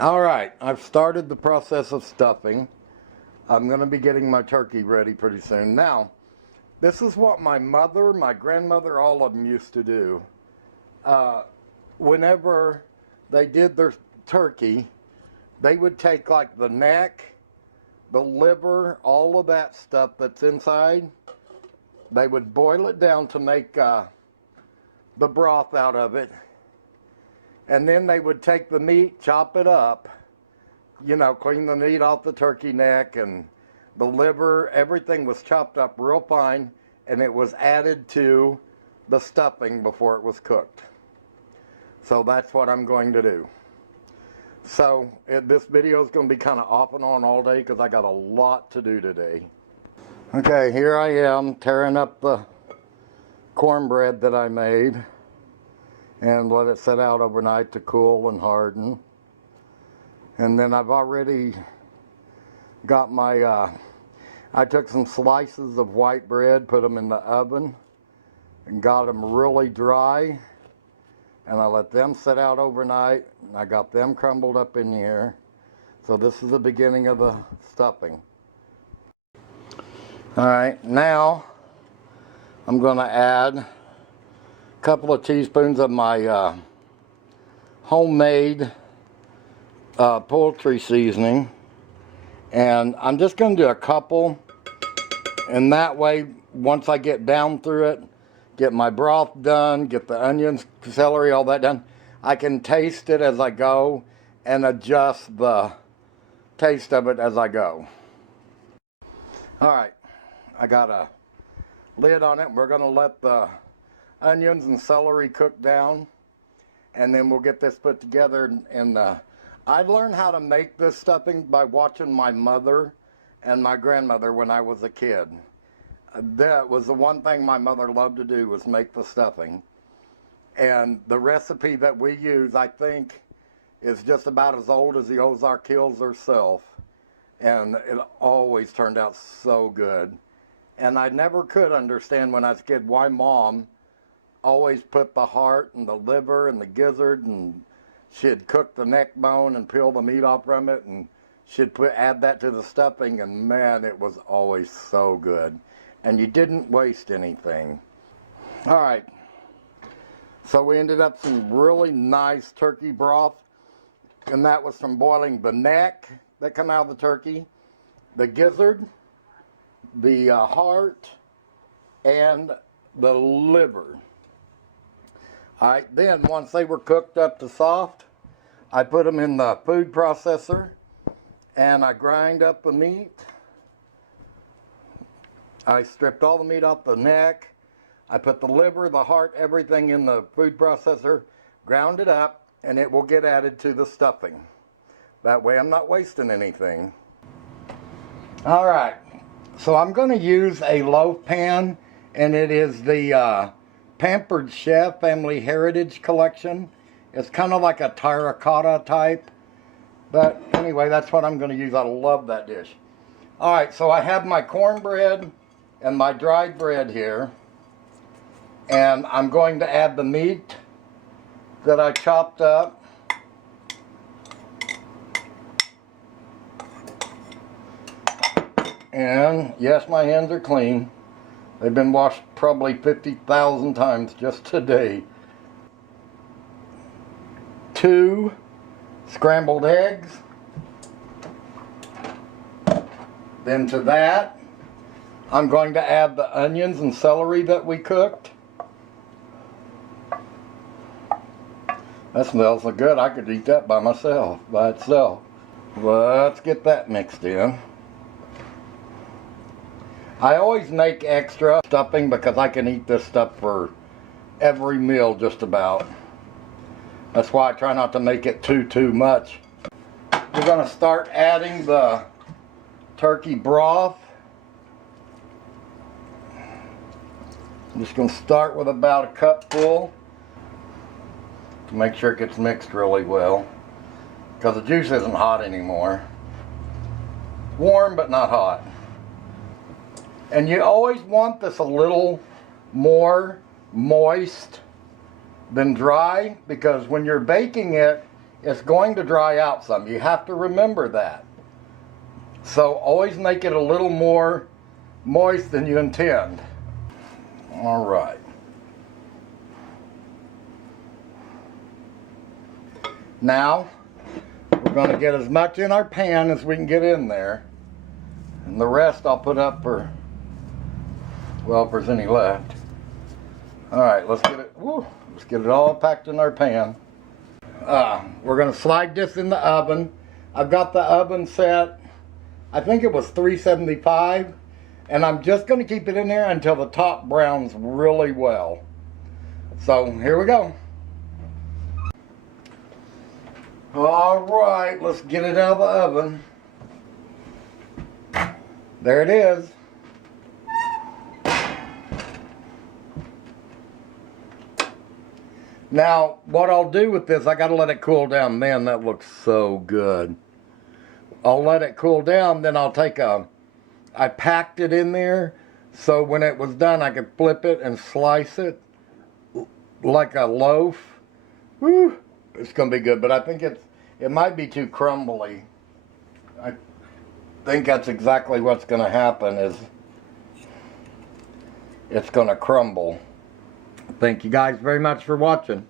All right, I've started the process of stuffing. I'm going to be getting my turkey ready pretty soon. Now, this is what my mother, my grandmother, all of them used to do. Whenever they did their turkey, they would take like the neck, the liver, all of that stuff that's inside. They would boil it down to make the broth out of it. And then they would take the meat, chop it up, you know, clean the meat off the turkey neck and the liver. Everything was chopped up real fine, and it was added to the stuffing before it was cooked. So that's what I'm going to do. So this video is going to be kind of off and on all day because I got a lot to do today. Okay, here I am tearing up the cornbread that I made and let it set out overnight to cool and harden. And then I've already got my, I took some slices of white bread, put them in the oven, and got them really dry. And I let them set out overnight, and I got them crumbled up in here. So this is the beginning of the stuffing. All right, now I'm gonna add a couple of teaspoons of my homemade poultry seasoning, and I'm just going to do a couple, and that way once I get down through it, get my broth done, get the onions, celery, all that done, I can taste it as I go and adjust the taste of it as I go. All right, I got a lid on it. We're going to let the onions and celery cook down, and then we'll get this put together. And I learned how to make this stuffing by watching my mother and my grandmother when I was a kid. That was the one thing my mother loved to do, was make the stuffing. And the recipe that we use, I think, is just about as old as the Ozark Hills herself. And it always turned out so good. And I never could understand when I was a kid why Mom always put the heart and the liver and the gizzard, and she'd cook the neck bone and peel the meat off from it, and she'd add that to the stuffing, and man, it was always so good. And you didn't waste anything. All right, so we ended up some really nice turkey broth, and that was from boiling the neck that come out of the turkey, the gizzard, the heart, and the liver. All right, then once they were cooked up to soft, I put them in the food processor and I grind up the meat. I stripped all the meat off the neck. I put the liver, the heart, everything in the food processor, ground it up, and it will get added to the stuffing. That way I'm not wasting anything. All right, so I'm going to use a loaf pan, and it is the Pampered Chef Family Heritage Collection. It's kind of like a terracotta type, but anyway, that's what I'm going to use. I love that dish. All right, so I have my cornbread and my dried bread here, and I'm going to add the meat that I chopped up. And yes, my hands are clean. They've been washed probably 50,000 times just today. 2 scrambled eggs. Then to that, I'm going to add the onions and celery that we cooked. That smells so good, I could eat that by itself. Let's get that mixed in. I always make extra stuffing because I can eat this stuff for every meal just about. That's why I try not to make it too much. We're going to start adding the turkey broth. I'm just going to start with about a cupful to make sure it gets mixed really well, because the juice isn't hot anymore. Warm but not hot. And you always want this a little more moist than dry, because when you're baking it, it's going to dry out some. You have to remember that. So always make it a little more moist than you intend. All right. Now, we're going to get as much in our pan as we can get in there. And the rest I'll put up for, well, if there's any left. All right, let's get it all packed in our pan. We're going to slide this in the oven. I've got the oven set, I think it was 375. And I'm just going to keep it in there until the top browns really well. So, here we go. Alright, let's get it out of the oven. There it is. Now, what I'll do with this, I gotta let it cool down. Man, that looks so good. I'll let it cool down, then I'll take I packed it in there, so when it was done, I could flip it and slice it like a loaf. Woo! It's gonna be good, but I think it might be too crumbly. I think that's exactly what's gonna happen, is it's gonna crumble. Thank you guys very much for watching.